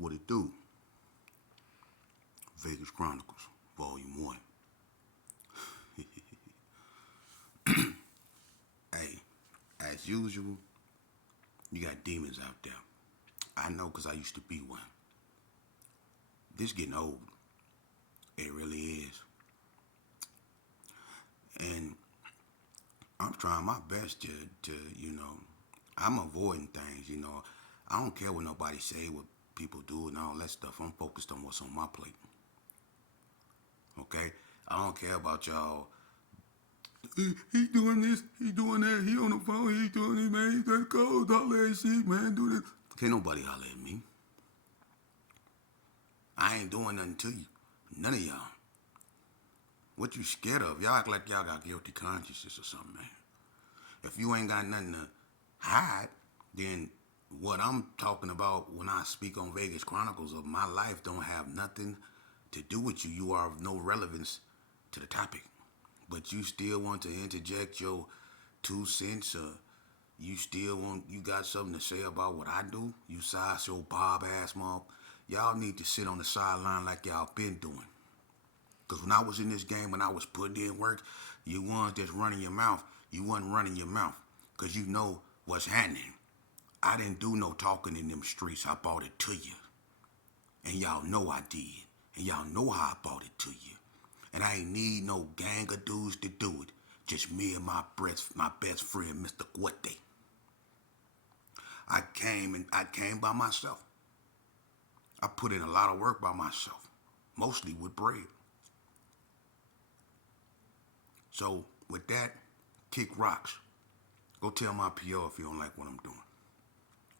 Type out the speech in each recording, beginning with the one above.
What it do? Vegas Chronicles, Volume 1. Hey, as usual, you got demons out there. I know because I used to be one. This getting old. It really is. And I'm trying my best to I'm avoiding things. I don't care what nobody say, what people do and all that stuff. I'm focused on what's on my plate. Okay? I don't care about y'all. He doing this, he doing that, he on the phone, he doing it, man. Let's go, holler at shit, man. Do this. Can't nobody holler at me. I ain't doing nothing to you. None of y'all. What you scared of? Y'all act like y'all got guilty consciences or something, man. If you ain't got nothing to hide, then what I'm talking about when I speak on Vegas Chronicles of my life don't have nothing to do with you. You are of no relevance to the topic. But you still want to interject your 2 cents or you got something to say about what I do? You sideshow Bob ass mom. Y'all need to sit on the sideline like y'all been doing. Because when I was in this game, when I was putting in work, you ones that's running your mouth, you wasn't running your mouth. Because you know what's happening. I didn't do no talking in them streets. I brought it to you. And y'all know I did. And y'all know how I brought it to you. And I ain't need no gang of dudes to do it. Just me and my best friend, Mr. Guete. I came by myself. I put in a lot of work by myself. Mostly with bread. So, with that, kick rocks. Go tell my PO if you don't like what I'm doing.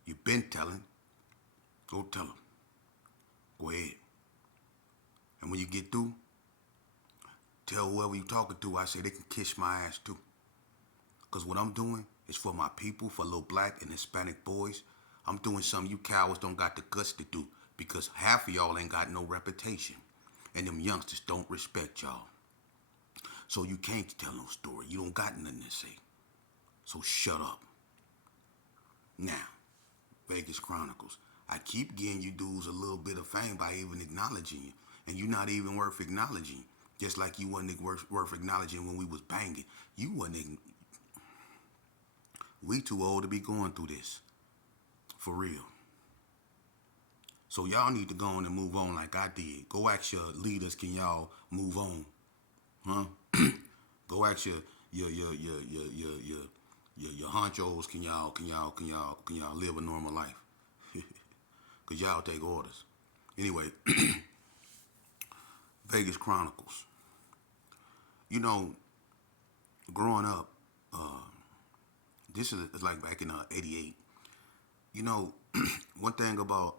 You been telling. Go tell him. Go ahead. And when you get through, tell whoever you talking to, I say they can kiss my ass too. Because what I'm doing is for my people, for little black and Hispanic boys. I'm doing something you cowards don't got the guts to do. Because half of y'all ain't got no reputation. And them youngsters don't respect y'all. So you can't tell no story. You don't got nothing to say. So shut up. Now, Vegas Chronicles. I keep getting you dudes a little bit of fame by even acknowledging you. And you're not even worth acknowledging. Just like you wasn't worth acknowledging when we was banging. You wasn't. We too old to be going through this. For real. So y'all need to go on and move on like I did. Go ask your leaders, can y'all move on? Huh? Go ask your honchos, can y'all live a normal life? Cause y'all take orders. Anyway, Vegas Chronicles. You know, growing up, this is like back in '88. You know, one thing about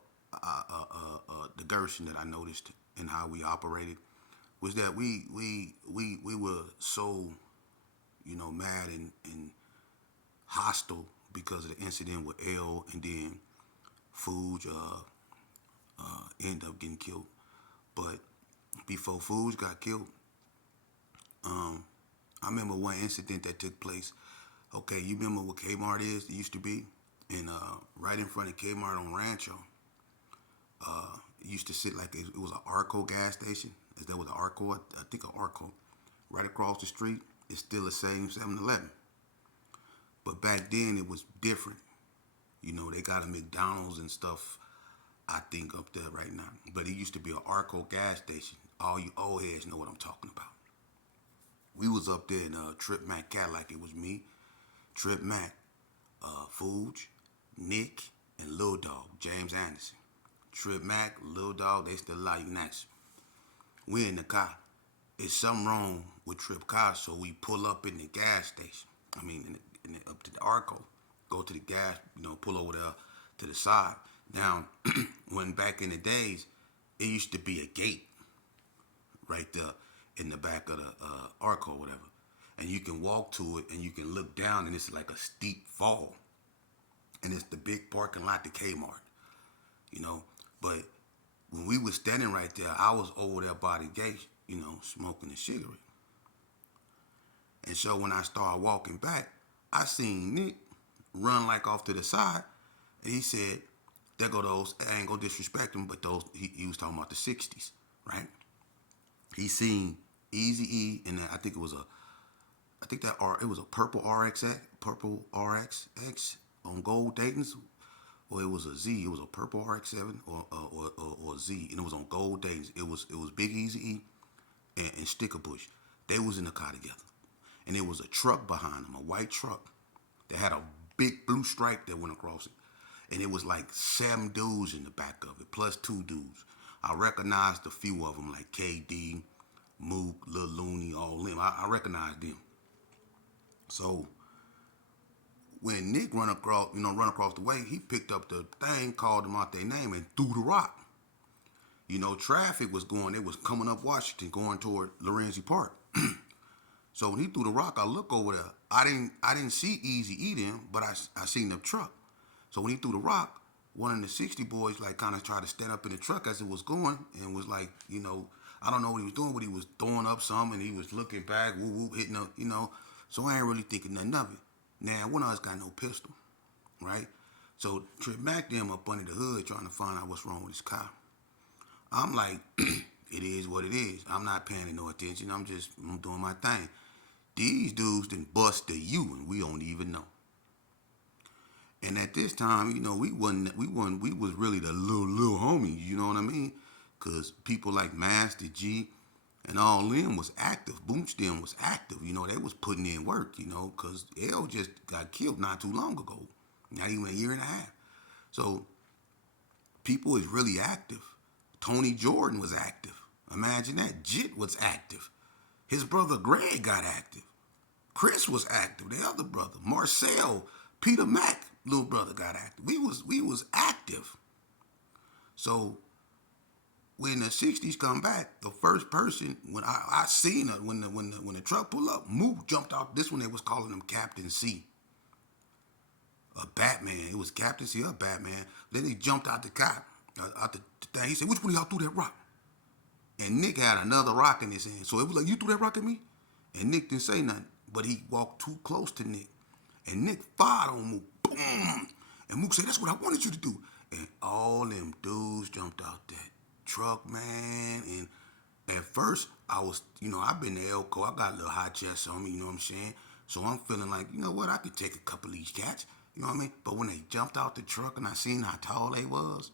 the Gerson that I noticed and how we operated was that we were so, mad and hostile because of the incident with L, and then Fuge ended up getting killed. But before Fuge got killed, I remember one incident that took place. Okay, you remember what Kmart is? It used to be, and right in front of Kmart on Rancho, it used to sit like it was an Arco gas station. Is that was an Arco? I think an Arco. Right across the street, it's still the same 7-Eleven. But back then it was different. They got a McDonald's and stuff, I think, up there right now. But it used to be an Arco gas station. All you old heads know what I'm talking about. We was up there in Trip Mac Cadillac. It was me, Trip Mac, Fuge, Nick, and Lil Dog, James Anderson. Trip Mac, Lil Dog, they still alive, you can ask. We in the car. It's something wrong with Trip car, so we pull up in the gas station. I mean, up to the Arco. Go to the gas, pull over there to the side. Now, when back in the days, it used to be a gate right there in the back of the Arco or whatever. And you can walk to it and you can look down and it's like a steep fall. And it's the big parking lot to Kmart. But when we was standing right there, I was over there by the gate, smoking a cigarette. And so when I started walking back, I seen Nick run like off to the side. And he said, there go those. I ain't gonna disrespect him, but those he was talking about the '60s, right? He seen Easy E, and I think it was a, I think that it was a purple RXX on gold Dayton's, or it was a Z. It was a purple RX-7 or Z, and it was on gold Dayton's. It was Big Easy E and Sticker Bush. They was in the car together, and there was a truck behind them, a white truck that had a big blue stripe that went across it, and it was like 7 dudes in the back of it, plus 2 dudes. I recognized a few of them, like KD, Mook, Lil Looney, all them. I recognized them. So when Nick run across the way, he picked up the thing, called them out their name, and threw the rock. Traffic was going. It was coming up Washington, going toward Lorenzi Park. So when he threw the rock, I look over there. I didn't see Easy E them, but I seen the truck. So when he threw the rock, one of the 60 boys like kind of tried to stand up in the truck as it was going and was like, I don't know what he was doing, but he was throwing up something and he was looking back, woo woo, hitting up. So I ain't really thinking nothing of it. Now, one of us got no pistol, right? So Trip Mac them up under the hood trying to find out what's wrong with his car. I'm like, it is what it is. I'm not paying no attention. I'm doing my thing. These dudes didn't bust the U and we don't even know. And at this time, we was really the little homies, you know what I mean? Cause people like Master G and all them was active. Boomstem was active, they was putting in work, cause L just got killed not too long ago. Not even a year and a half. So people is really active. Tony Jordan was active. Imagine that. Jit was active. His brother Greg got active. Chris was active. The other brother, Marcel, Peter Mack, little brother, got active. We was active. So when the '60s come back, the first person when I seen her when the truck pulled up, Mook jumped out. This one they was calling him Captain C. A Batman. It was Captain C, a Batman. Then he jumped out the car, out the thing. He said, "Which one of y'all threw that rock?" And Nick had another rock in his hand. So it was like, "You threw that rock at me?" And Nick didn't say nothing, but he walked too close to Nick. And Nick fired on Mook. Boom! And Mook said, "That's what I wanted you to do." And all them dudes jumped out that truck, man. And at first, I was, I've been to Elko. I got a little hot chest on me, you know what I'm saying? So I'm feeling like, you know what, I could take a couple of these cats, you know what I mean? But when they jumped out the truck and I seen how tall they was,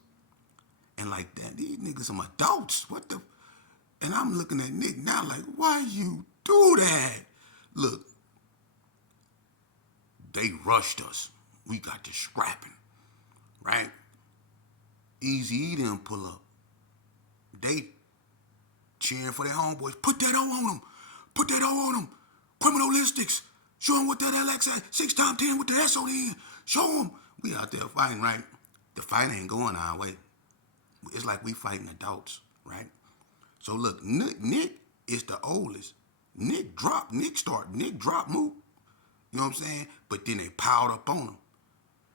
and like that, these niggas some adults. What the? And I'm looking at Nick now like, why you do that? Look, they rushed us. We got to scrapping, right? Easy E didn't pull up. They cheering for their homeboys. Put that O on them. Put that O on them. Criminalistics. Show them what that LX at. 6x10 with the S on the end. Show them. We out there fighting, right? The fight ain't going our way. It's like we fighting adults, right? So look, Nick is the oldest. Nick dropped Mook. You know what I'm saying? But then they piled up on him.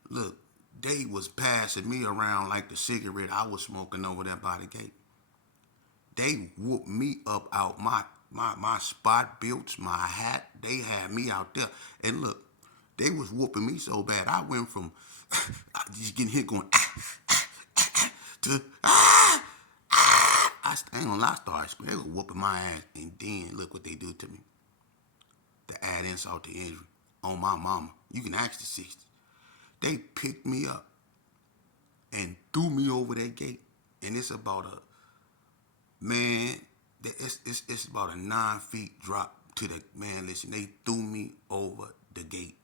Look, they was passing me around like the cigarette I was smoking over there by the gate. They whooped me up out my spot belts, my hat. They had me out there. And look, they was whooping me so bad. I went from just getting hit going to I ain't gonna lie, I started screaming. They were whooping my ass. And then look what they do to me. To add insult to injury on my mama. You can ask the 60s. They picked me up and threw me over that gate. And it's about it's about a 9 feet drop to the, man, listen, they threw me over the gate.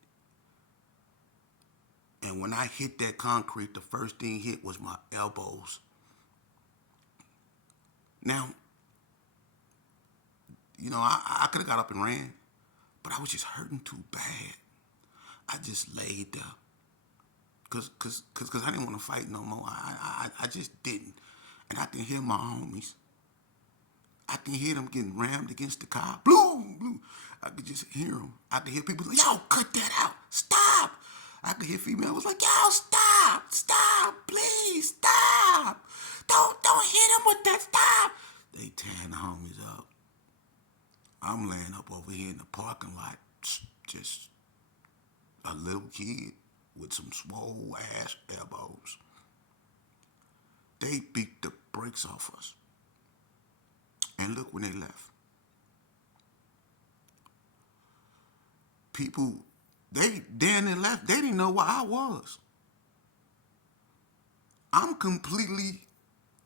And when I hit that concrete, the first thing hit was my elbows. Now, I could have got up and ran, but I was just hurting too bad. I just laid there. Cause I didn't want to fight no more. I just didn't. And I can hear my homies. I can hear them getting rammed against the car. Bloom, bloom. I could just hear them. I could hear people like, "Yo, cut that out. Stop." I could hear females like, "Yo, stop. Stop. Please, stop. Don't hit him with that. Stop." They tearing the homies up. I'm laying up over here in the parking lot, just a little kid with some swole ass elbows. They beat the brakes off us. And look when they left. People, they then and left, they didn't know where I was. I'm completely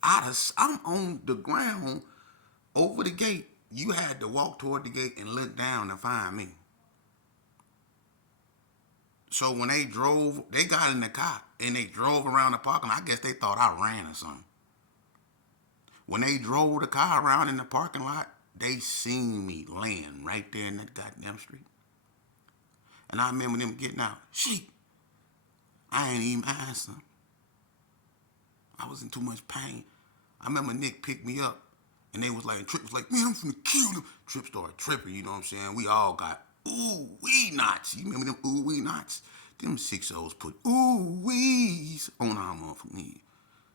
I'm on the ground over the gate. You had to walk toward the gate and look down to find me. So when they got in the car and they drove around the parking lot. I guess they thought I ran or something. When they drove the car around in the parking lot, they seen me laying right there in that goddamn street. And I remember them getting out. Shit, I ain't even answer. I was in too much pain. I remember Nick picked me up, and they was like, and Trip was like, man, I'm finna kill him. Trip started tripping, you know what I'm saying? We all got ooh-wee knots. You remember them ooh-wee knots? Them 6-0s put ooh-wees on our motherfucking head.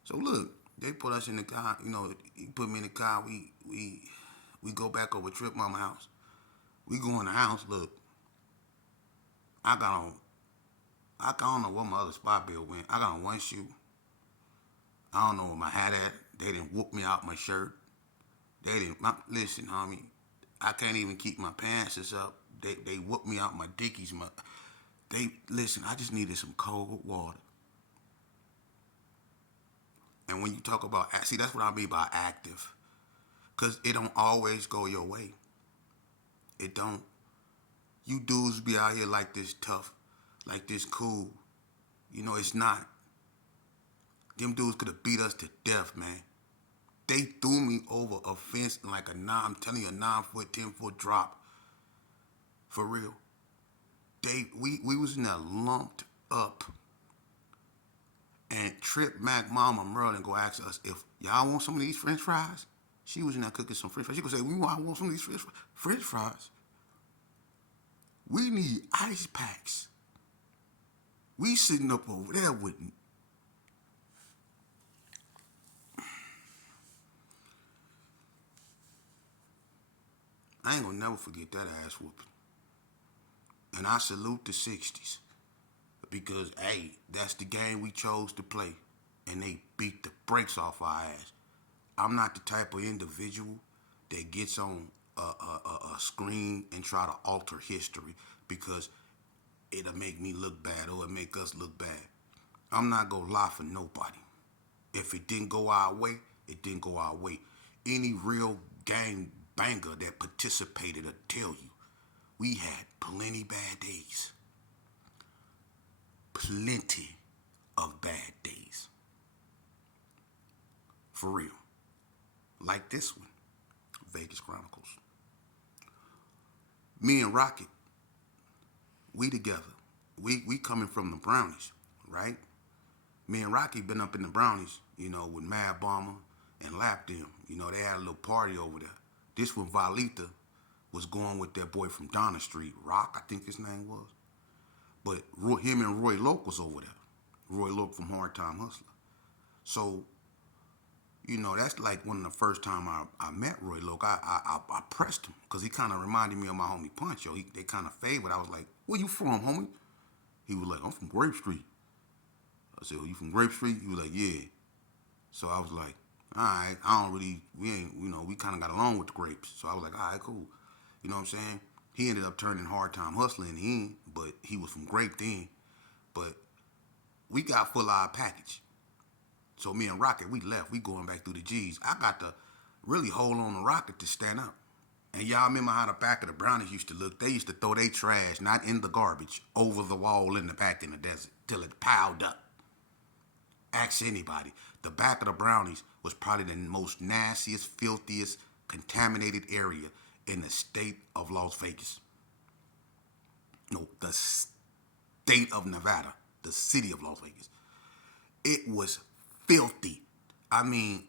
So look, they put us in the car, you know, he put me in the car, we go back over Trip Mama house. We go in the house, look, I don't know where my other spot bill went. I got on one shoe. I don't know where my hat at. They didn't whoop me out my shirt. They didn't, listen, homie, I can't even keep my pants up. They whooped me out my dickies. Listen, I just needed some cold water. And when you talk about, see, that's what I mean by active. Because it don't always go your way. It don't. You dudes be out here like this tough, like this cool. You know, it's not. Them dudes could have beat us to death, man. They threw me over a fence like I'm telling you, a 9-foot, 10-foot drop. For real. We was in there lumped up. And Trip, Mac, Mama, Merlin go ask us if y'all want some of these French fries. She was in there cooking some French fries. She gonna say, I want some of these French fries. We need ice packs. We sitting up over there with I ain't gonna never forget that ass whooping. And I salute the 60s. Because, hey, that's the game we chose to play. And they beat the brakes off our ass. I'm not the type of individual that gets on a screen and try to alter history because it'll make me look bad or it'll make us look bad. I'm not gonna lie for nobody. If it didn't go our way, it didn't go our way. Any real gang banger that participated will tell you we had plenty bad days. Plenty of bad days. For real. Like this one, Vegas Chronicles. Me and Rocket, we together. We coming from the Brownies, right? Me and Rocky been up in the Brownies, you know, with Mad Bomber and Lap them. You know, they had a little party over there. This when Valita was going with that boy from Donna Street, Rock, I think his name was. But him and Roy Loke was over there. Roy Loke from Hard Time Hustler. So, you know, that's like one of the first time I met Roy Loke. I pressed him because he kind of reminded me of my homie Puncho. They kind of favored. I was like, where you from, homie? He was like, I'm from Grape Street. I said, you from Grape Street? He was like, yeah. So I was like, all right, we kind of got along with the grapes. So I was like, all right, cool. You know what I'm saying? He ended up turning Hard Time Hustler in the end, but he was from Grape then. But we got full our package. So me and Rocket, we left. We going back through the G's. I got to really hold on to Rocket to stand up. And y'all remember how the back of the Brownies used to look? They used to throw their trash, not in the garbage, over the wall in the back in the desert till it piled up. Ask anybody. The back of the Brownies was probably the most nastiest, filthiest, contaminated area in the state of Las Vegas. No, the state of Nevada, the city of Las Vegas. It was filthy. I mean,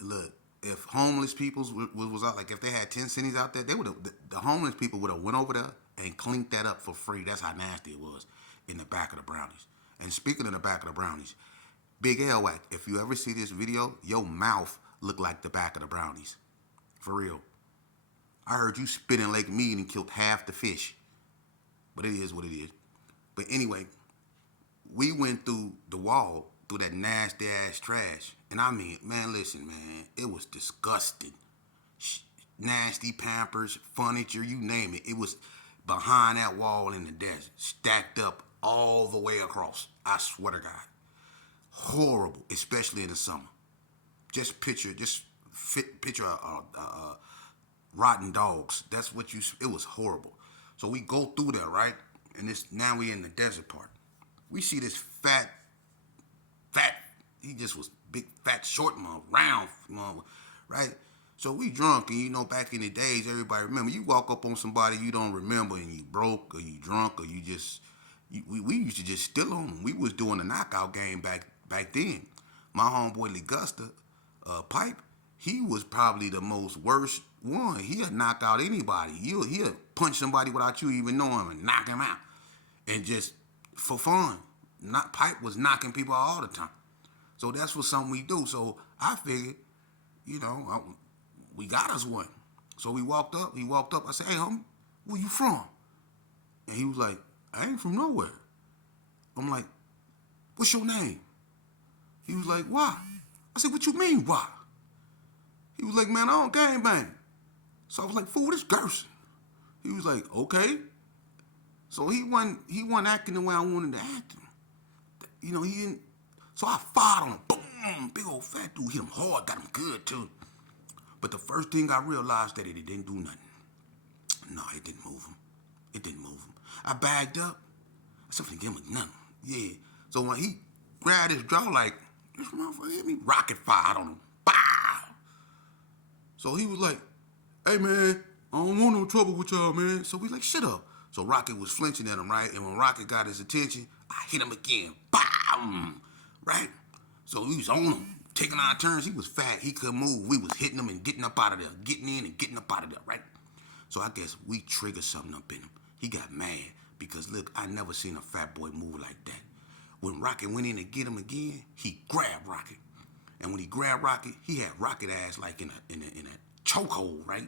look, if homeless people was out, like if they had 10 cities out there, the homeless people would have went over there and cleaned that up for free. That's how nasty it was in the back of the Brownies. And speaking of the back of the Brownies, Big L Wack, if you ever see this video, your mouth look like the back of the Brownies. For real. I heard you spit in Lake Mead and killed half the fish. But it is what it is. But anyway, we went through the wall, through that nasty ass trash. And I mean, man, listen, man, it was disgusting. Nasty Pampers, furniture, you name it. It was behind that wall in the desert, stacked up all the way across. I swear to God. Horrible, especially in the summer. Picture rotten dogs. That's what you. It was horrible. So we go through there, right? And now we in the desert part. We see this fat. He just was big, fat, short, round, right? So we drunk, and back in the days, everybody remember. You walk up on somebody you don't remember, and you broke, or you drunk, or you just. We used to just steal on them. We was doing a knockout game back then. My homeboy Legusta, Pipe, he was probably the most worst one. He'd knock out anybody. He'd punch somebody without you even knowing and knock him out. And just for fun. Pipe was knocking people out all the time. So that's what something we do. So I figured, we got us one. So we walked up. He walked up. I said, hey, homie, where you from? And he was like, I ain't from nowhere. I'm like, what's your name? He was like, why? I said, what you mean, why? He was like, man, I don't gangbang. So I was like, fool, this Gerson. He was like, okay. So he wasn't acting the way I wanted to act him. He didn't. So I fired on him. Boom, big old fat dude. Hit him hard, got him good too. But the first thing I realized that it didn't do nothing. No, it didn't move him. It didn't move him. I bagged up. I said, give him nothing. Yeah. So when he grabbed his jaw like, this motherfucker hit me, rocket fired on him. Bow! So he was like, hey man, I don't want no trouble with y'all, man. So we like, shut up. So Rocket was flinching at him, right? And when Rocket got his attention, I hit him again. Bow! Right? So we was on him, taking our turns. He was fat. He couldn't move. We was hitting him and getting up out of there. Getting in and getting up out of there, right? So I guess we triggered something up in him. He got mad because, look, I never seen a fat boy move like that. When Rocket went in to get him again, he grabbed Rocket. And when he grabbed Rocket, he had Rocket ass like in a chokehold, right?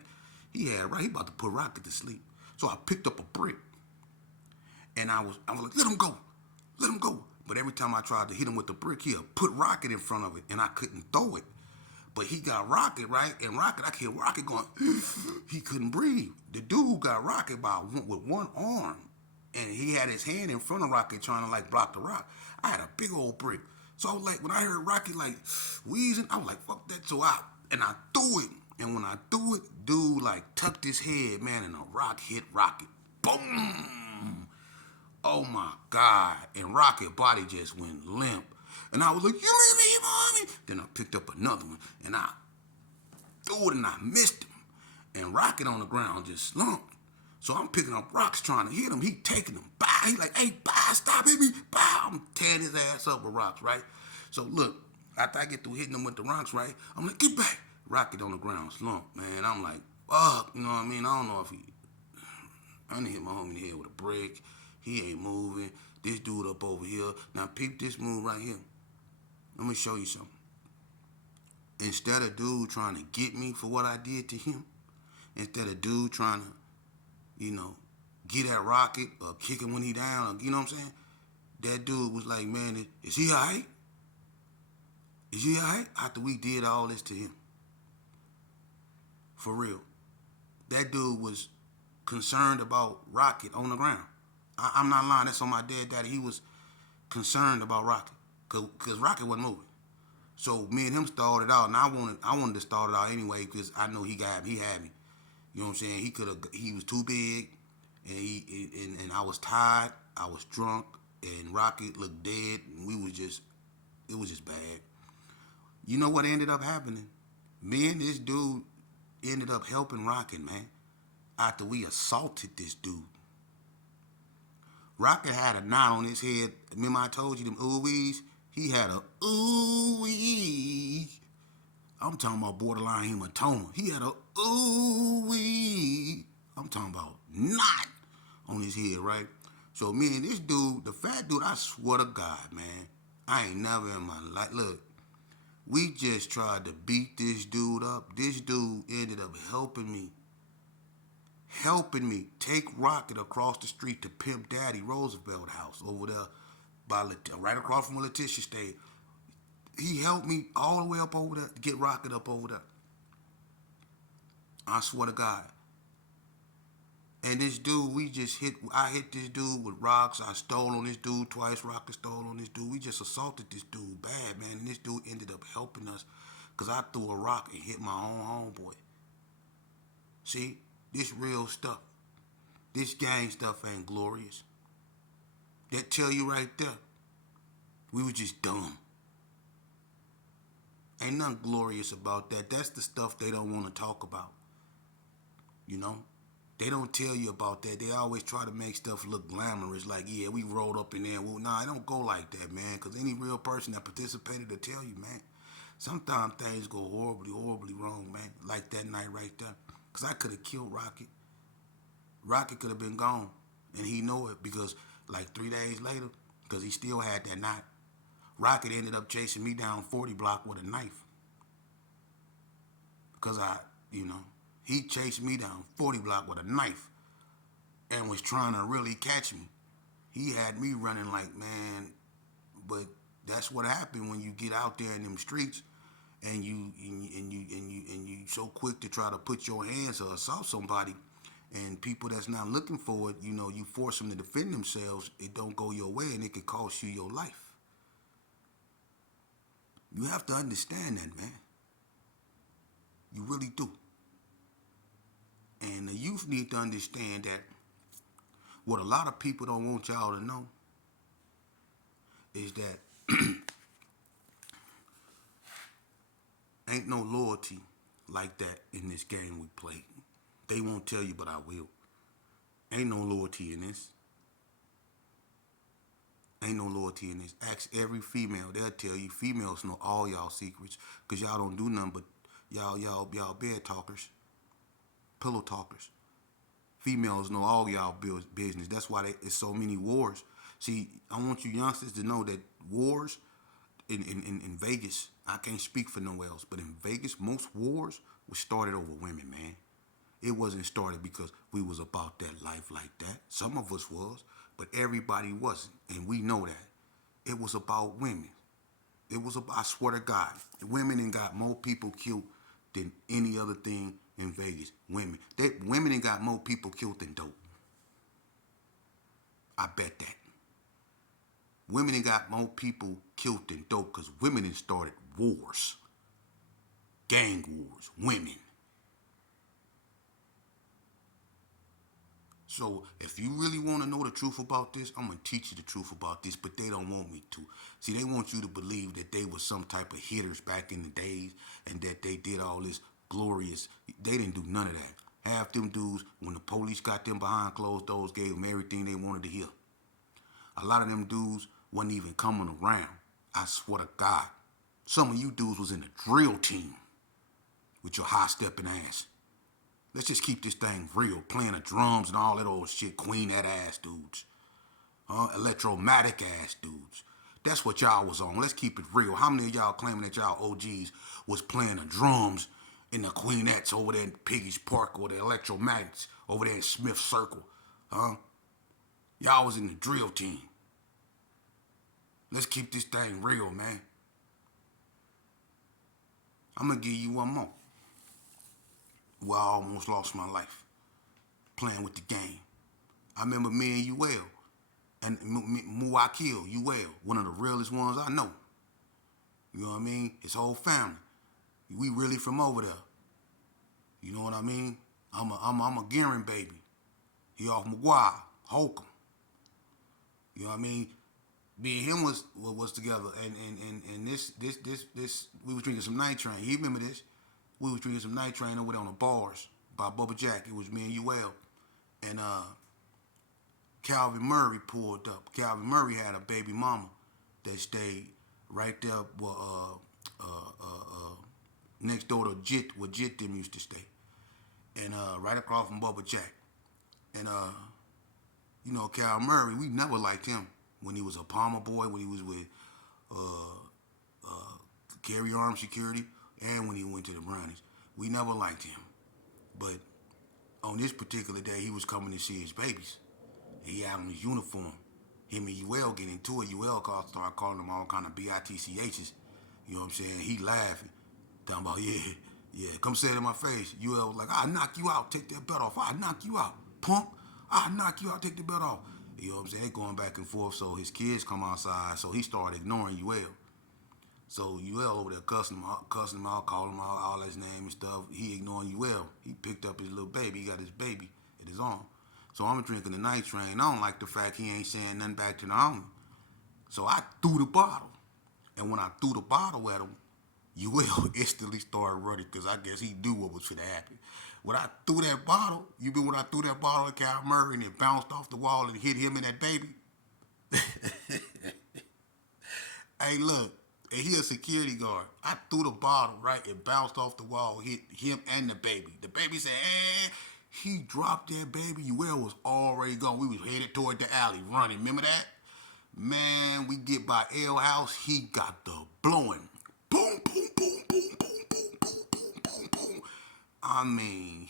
He about to put Rocket to sleep. So I picked up a brick. And I was like, let him go. Let him go. But every time I tried to hit him with the brick, he'd put Rocket in front of it, and I couldn't throw it. But he got Rocket, right? And Rocket, I could hear Rocket going, he couldn't breathe. The dude got Rocket with one arm. And he had his hand in front of Rocket trying to like block the rock. I had a big old brick. So I was like, when I heard Rocket like wheezing, I was like, fuck that. So I threw it. And when I threw it, dude like tucked his head, man, and a rock hit Rocket. Boom! Oh my God. And Rocket body just went limp. And I was like, you leave me, mommy. Then I picked up another one and I threw it and I missed him. And Rocket on the ground just slumped. So I'm picking up rocks trying to hit him. He taking them. Bow. He like, hey, bow, stop hitting me. Bow. I'm tearing his ass up with rocks, right? So look, after I get through hitting him with the rocks, right? I'm like, get back. Rocket on the ground, slump, man. I'm like, fuck, you know what I mean? I don't know if I didn't hit my homie in the head with a brick. He ain't moving. This dude up over here. Now peep this move right here. Let me show you something. Instead of dude trying to get me for what I did to him, instead of dude trying to, get at Rocket or kick him when he down, or, you know what I'm saying? That dude was like, man, is he all right? Is he all right? After we did all this to him. For real. That dude was concerned about Rocket on the ground. I'm not lying. That's on my dead daddy. He was concerned about Rocket. Because Rocket wasn't moving. So me and him started out, and I wanted to start it out anyway because I know he had me. You know what I'm saying? He was too big, and I was tired, I was drunk, and Rocket looked dead, and it was just bad. You know what ended up happening? Me and this dude ended up helping Rocket, man, after we assaulted this dude. Rocket had a knot on his head. Remember I told you them ooh-wees? He had a ooh-wee. I'm talking about borderline hematoma. He had a ooh-wee. I'm talking about knot on his head, right? So me and this dude, the fat dude, I swear to God, man, I ain't never in my life. Look, we just tried to beat this dude up. This dude ended up helping me take Rocket across the street to Pimp Daddy Roosevelt house over there right across from where Letitia stayed. He helped me all the way up over there to get Rocket up over there. I swear to God. And this dude, I hit this dude with rocks. I stole on this dude twice. Rocket stole on this dude. We just assaulted this dude bad, man. And this dude ended up helping us because I threw a rock and hit my own homeboy. See, this real stuff. This gang stuff ain't glorious. That tell you right there. We were just dumb. Ain't nothing glorious about that. That's the stuff they don't want to talk about. You know? They don't tell you about that. They always try to make stuff look glamorous. Like, yeah, we rolled up in there. Well, nah, it don't go like that, man. Because any real person that participated will tell you, man. Sometimes things go horribly, horribly wrong, man. Like that night right there. Because I could have killed Rocket. Rocket could have been gone. And he knew it because like 3 days later, because he still had that knot, Rocket ended up chasing me down 40 block with a knife. Because he chased me down 40 block with a knife and was trying to really catch me. He had me running like, man, but that's what happened when you get out there in them streets and you so quick to try to put your hands or assault somebody, and people that's not looking for it, you force them to defend themselves. It don't go your way, and it could cost you your life. You have to understand that, man. You really do. And the youth need to understand that what a lot of people don't want y'all to know is that ain't no loyalty like that in this game we play. They won't tell you, but I will. Ain't no loyalty in this. Ain't no loyalty in this. Ask every female. They'll tell you. Females know all y'all secrets because y'all don't do nothing but y'all bed talkers, pillow talkers. Females know all y'all business. That's why there's so many wars. See, I want you youngsters to know that wars in Vegas, I can't speak for nowhere else, but in Vegas, most wars were started over women, man. It wasn't started because we was about that life like that. Some of us was, but everybody wasn't, and we know that. It was about women. It was about, I swear to God, women ain't got more people killed than any other thing in Vegas. Women ain't got more people killed than dope. I bet that. Women ain't got more people killed than dope because women ain't started wars. Gang wars. Women. So if you really want to know the truth about this, I'm going to teach you the truth about this, but they don't want me to. See, they want you to believe that they were some type of hitters back in the days and that they did all this glorious. They didn't do none of that. Half them dudes, when the police got them behind closed doors, gave them everything they wanted to hear. A lot of them dudes wasn't even coming around. I swear to God. Some of you dudes was in the drill team with your high-stepping ass. Let's just keep this thing real. Playing the drums and all that old shit. Queen that ass dudes. Electromatic ass dudes. That's what y'all was on. Let's keep it real. How many of y'all claiming that y'all OGs was playing the drums in the Queenettes over there in Piggy's Park or the Electromatics over there in Smith Circle? Y'all was in the drill team. Let's keep this thing real, man. I'm going to give you one more. Where I almost lost my life playing with the game. I remember me and UL and Muwakil, UL, one of the realest ones I know. You know what I mean? His whole family. We really from over there. You know what I mean? I'm a Gearing baby. He off McGuire, Holcomb. You know what I mean? Me and him was together, and this we was drinking some night train. You remember this? We was drinking some night train over there on the bars by Bubba Jack. It was me and UL. And Calvin Murray pulled up. Calvin Murray had a baby mama that stayed right there next door to Jit, where Jit them used to stay. And right across from Bubba Jack. And Cal Murray, we never liked him when he was a Palmer boy, when he was with Carry Arm Security, and when he went to the Brownies. We never liked him. But on this particular day, he was coming to see his babies. He had on his uniform. Him and UL get into it. UL started calling him all kind of BITCHs. You know what I'm saying? He laughing. Talking about, yeah, yeah, come say it in my face. UL was like, I'll knock you out, take that belt off. I'll knock you out. Punk, I'll knock you out, take the belt off. You know what I'm saying? They going back and forth. So his kids come outside. So he started ignoring UL. So UL over there cussing him out, calling him out, all his name and stuff. He ignoring UL. He picked up his little baby. He got his baby at his arm. So I'm drinking the night train. I don't like the fact he ain't saying nothing back to the owner. So I threw the bottle. And when I threw the bottle at him, UL instantly started running because I guess he knew what was going to happen. When I threw that bottle, you mean when I threw that bottle at Cal Murray and it bounced off the wall and hit him and that baby? Hey, look, and he a security guard. I threw the bottle, right? It bounced off the wall, hit him and the baby. The baby said, eh. He dropped that baby. UL was already gone. We was headed toward the alley running. Remember that? Man, we get by L House. He got the blowing. Boom, boom, boom, boom, boom, boom, boom, boom, boom, boom. I mean,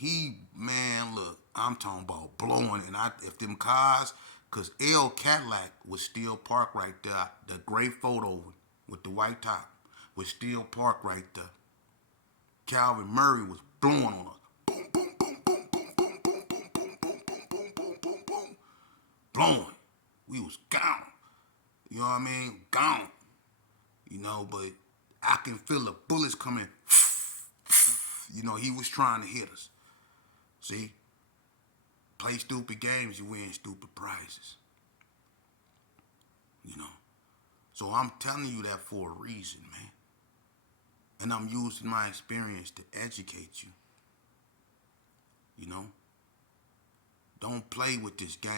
man, look, I'm talking about blowing. And if them cars, because L Cadillac was still parked right there, the gray photo with the white top was still parked right there. Calvin Murray was blowing on us. Boom, boom, boom, boom, boom, boom, boom, boom, boom, boom, boom, boom, boom, boom, boom. Blowing. We was gone. You know what I mean? Gone. You know, but I can feel the bullets coming. You know, he was trying to hit us. See? Play stupid games, you win stupid prizes. You know? So I'm telling you that for a reason, man. And I'm using my experience to educate you. You know? Don't play with this game.